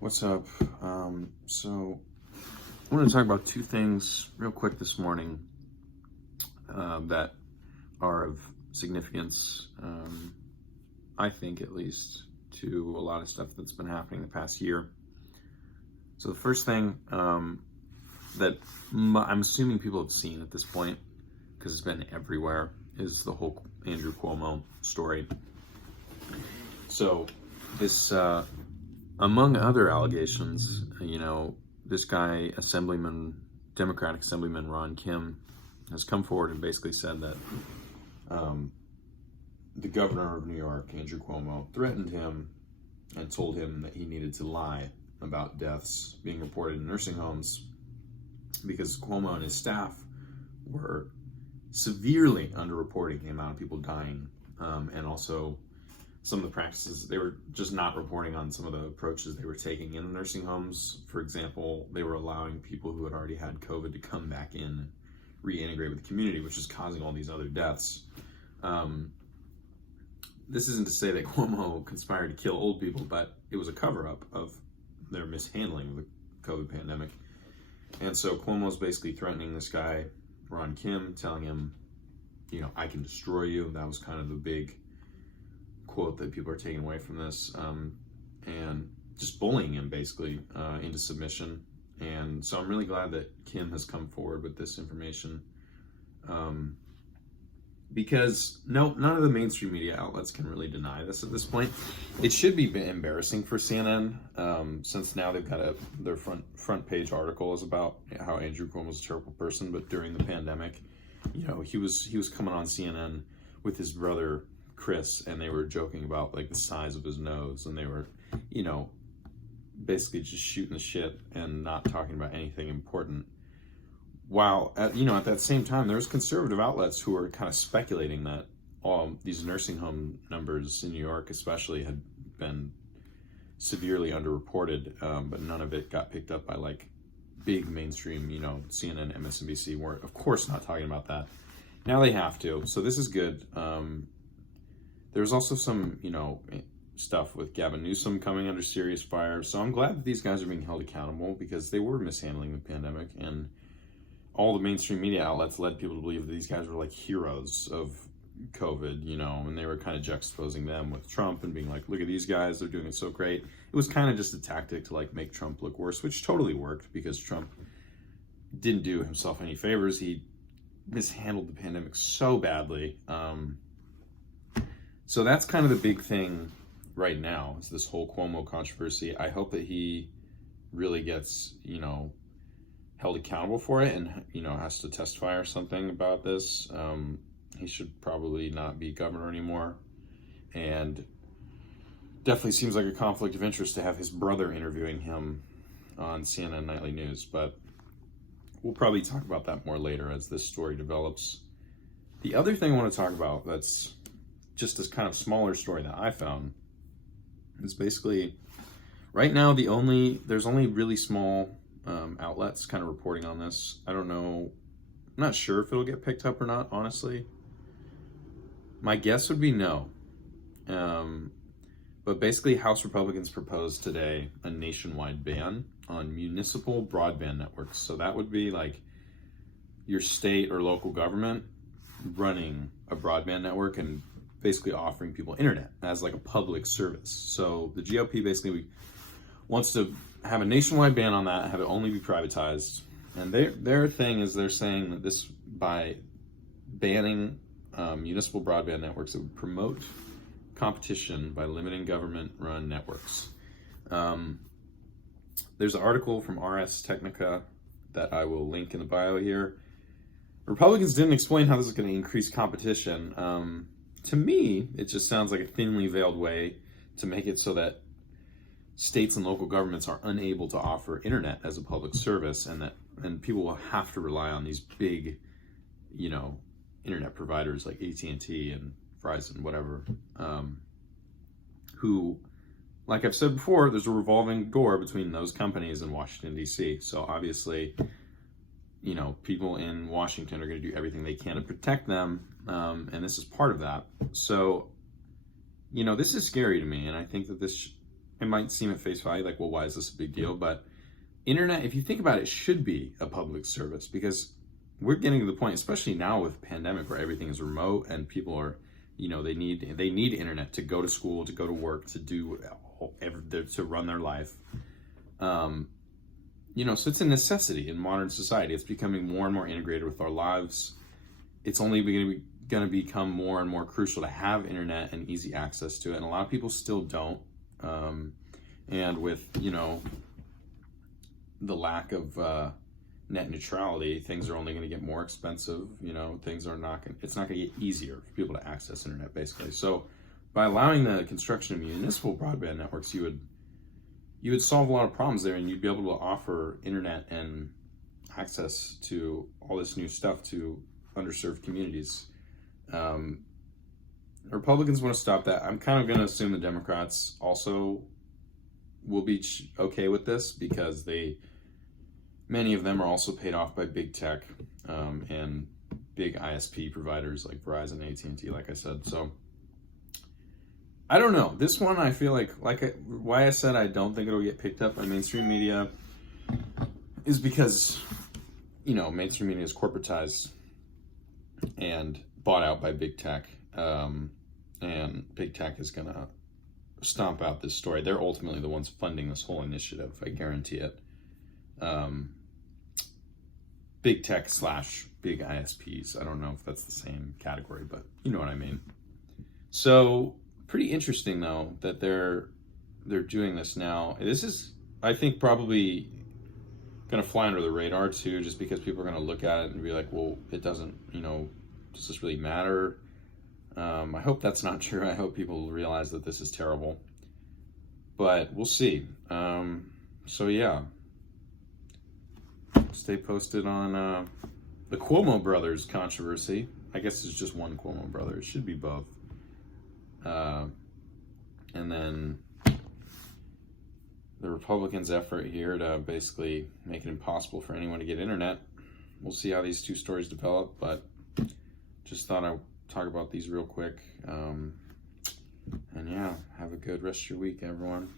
What's up? So I want to talk about two things real quick this morning that are of significance, I think at least, to a lot of stuff that's been happening the past year. So the first thing that I'm assuming people have seen at this point, because it's been everywhere, is the whole Andrew Cuomo story. So this, among other allegations, this guy, Democratic Assemblyman Ron Kim, has come forward and basically said that the governor of New York, Andrew Cuomo, threatened him and told him that he needed to lie about deaths being reported in nursing homes because Cuomo and his staff were severely underreporting the amount of people dying, and also some of the practices. They were just not reporting on some of the approaches they were taking in the nursing homes. For example, they were allowing people who had already had COVID to come back in and reintegrate with the community, which is causing all these other deaths. This isn't to say that Cuomo conspired to kill old people, but it was a cover-up of their mishandling of the COVID pandemic. And so Cuomo's basically threatening this guy, Ron Kim, telling him, I can destroy you. That was kind of the big quote that people are taking away from this, and just bullying him basically into submission. And so I'm really glad that Kim has come forward with this information, because none of the mainstream media outlets can really deny this at this point. It should be embarrassing for CNN, since now they've got their front page article is about how Andrew Cuomo was a terrible person. But during the pandemic, he was coming on CNN with his brother Chris, and they were joking about like the size of his nose, and they were, basically just shooting the shit and not talking about anything important. While at that same time, there's conservative outlets who are kind of speculating that all these nursing home numbers in New York, especially, had been severely underreported, but none of it got picked up by like big mainstream, CNN, MSNBC weren't, of course, not talking about that. Now they have to, so this is good. There's also some, stuff with Gavin Newsom coming under serious fire. So I'm glad that these guys are being held accountable, because they were mishandling the pandemic, and all the mainstream media outlets led people to believe that these guys were like heroes of COVID, and they were kind of juxtaposing them with Trump and being like, look at these guys, they're doing it so great. It was kind of just a tactic to like make Trump look worse, which totally worked, because Trump didn't do himself any favors. He mishandled the pandemic so badly. So that's kind of the big thing right now, is this whole Cuomo controversy. I hope that he really gets, held accountable for it, and, has to testify or something about this. He should probably not be governor anymore. And definitely seems like a conflict of interest to have his brother interviewing him on CNN Nightly News. But we'll probably talk about that more later as this story develops. The other thing I want to talk about that's just this kind of smaller story that I found is basically right now there's only really small outlets kind of reporting on this. I don't know. I'm not sure if it'll get picked up or not, honestly. My guess would be no. But basically, House Republicans proposed today a nationwide ban on municipal broadband networks. So that would be like your state or local government running a broadband network and basically offering people internet as like a public service. So the GOP basically wants to have a nationwide ban on that, have it only be privatized. And their thing is, they're saying that this, by banning municipal broadband networks, it would promote competition by limiting government-run networks. There's an article from Ars Technica that I will link in the bio here. Republicans didn't explain how this is going to increase competition. To me, it just sounds like a thinly veiled way to make it so that states and local governments are unable to offer internet as a public service, and people will have to rely on these big, internet providers like AT&T and Verizon, whatever, who, like I've said before, there's a revolving door between those companies and Washington, D.C. So obviously, people in Washington are going to do everything they can to protect them, and this is part of that. So, this is scary to me, and I think that this it might seem at face value like, well, why is this a big deal? But internet, if you think about it, should be a public service, because we're getting to the point, especially now with pandemic, where everything is remote and people are, they need internet to go to school, to go to work, to do to run their life. So it's a necessity in modern society. It's becoming more and more integrated with our lives. It's only going to become more and more crucial to have internet and easy access to it, and a lot of people still don't. And with the lack of net neutrality, things are only going to get more expensive. Things are not going. It's not going to get easier for people to access internet, basically. So, by allowing the construction of municipal broadband networks, you would solve a lot of problems there, and you'd be able to offer internet and access to all this new stuff to underserved communities. Republicans want to stop that. I'm kind of going to assume the Democrats also will be okay with this, because many of them are also paid off by big tech and big ISP providers like Verizon, AT&T, like I said. So I don't know. This one, I feel why I said I don't think it'll get picked up by mainstream media is because, mainstream media is corporatized and bought out by big tech. And big tech is going to stomp out this story. They're ultimately the ones funding this whole initiative. I guarantee it. Big tech / big ISPs. I don't know if that's the same category, but you know what I mean. So pretty interesting though that they're doing this now. This is, I think, probably going to fly under the radar too, just because people are going to look at it and be like, well, it doesn't, does this really matter? I hope that's not true. I hope people realize that this is terrible, but we'll see. So yeah, stay posted on the Cuomo brothers controversy. I guess it's just one Cuomo brother. It should be both. And then the Republicans' effort here to basically make it impossible for anyone to get internet. We'll see how these two stories develop, but just thought I'd talk about these real quick. And yeah, have a good rest of your week, everyone.